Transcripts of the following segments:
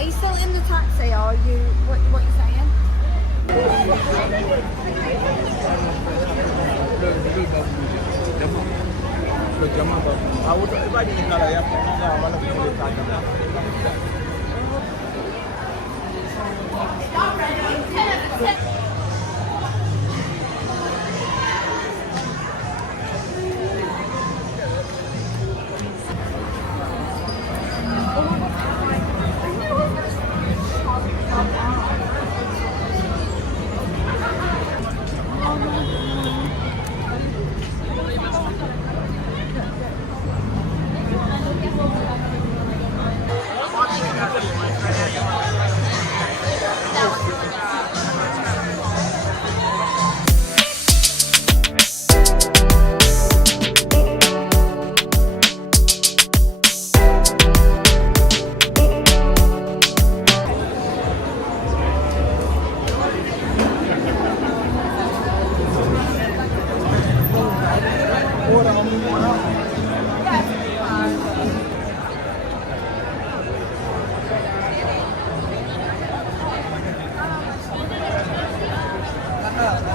Are you still in the taxi or are you, what are you saying?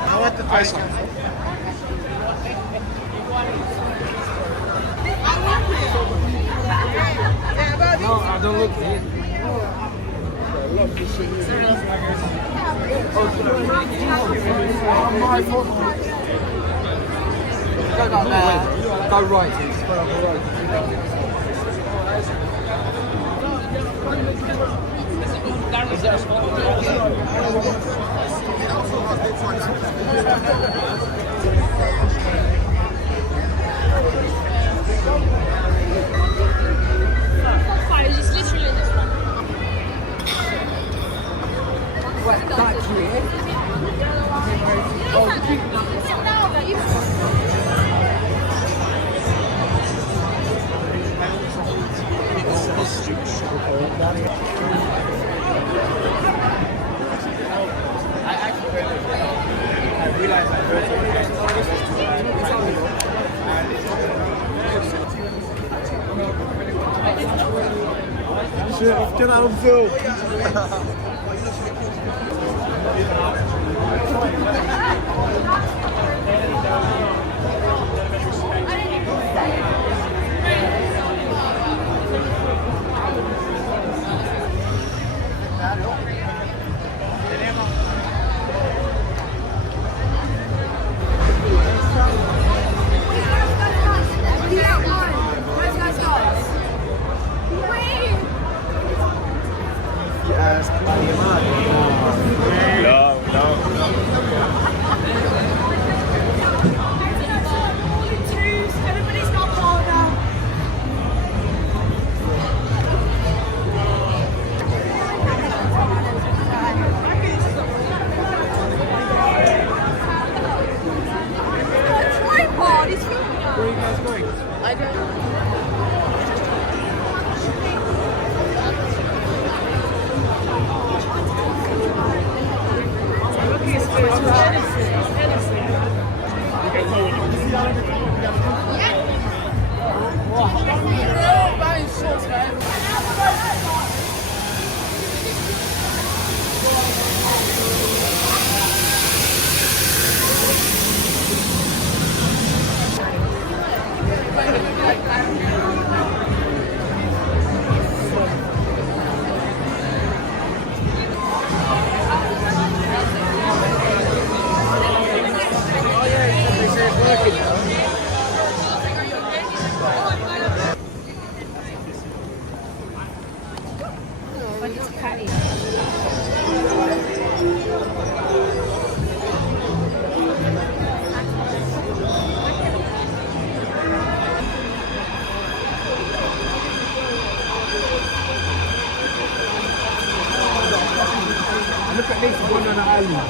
I want the ice one. No, I don't look at it. I love this shit. Go right. It's literally this one. What, that's weird. I realized I heard shit, get out of Phil. No, no. Everybody's got powder. Tripod is filming us. Where are you guys going? I don't know. Look at this one on the island.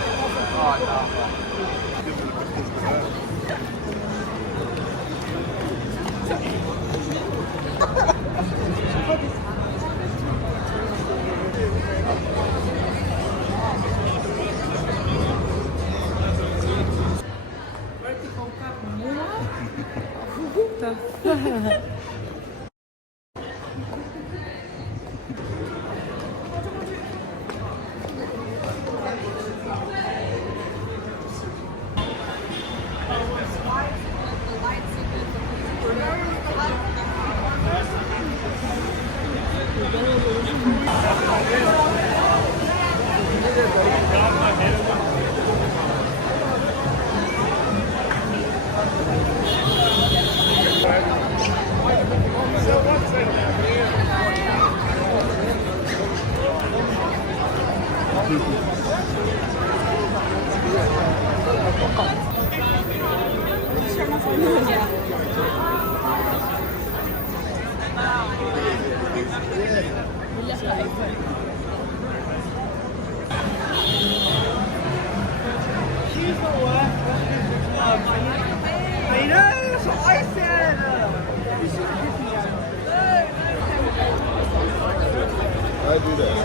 I do that.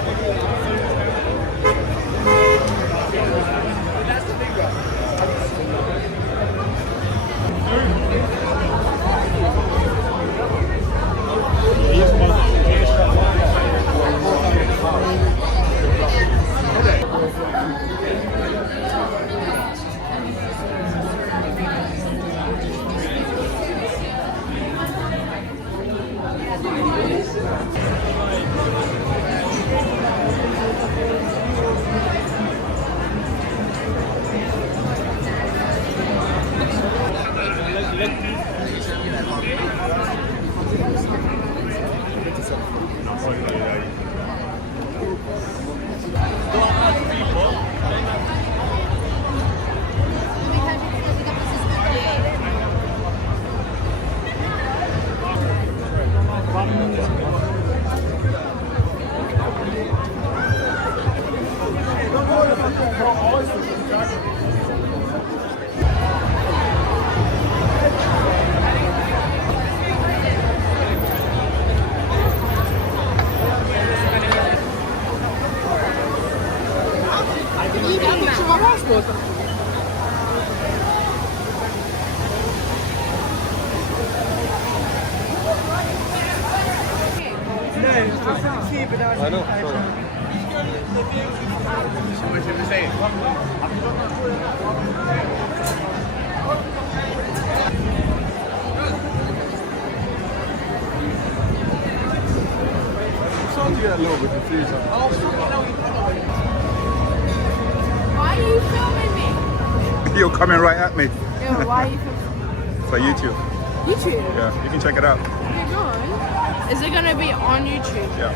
I know, sorry. What should we say? I'm starting to get a little bit confused. Why are you filming me? You're coming right at me. Yeah, why are you filming For YouTube. YouTube? Yeah, you can check it out. Okay, go on. Is it gonna be on YouTube? Yeah.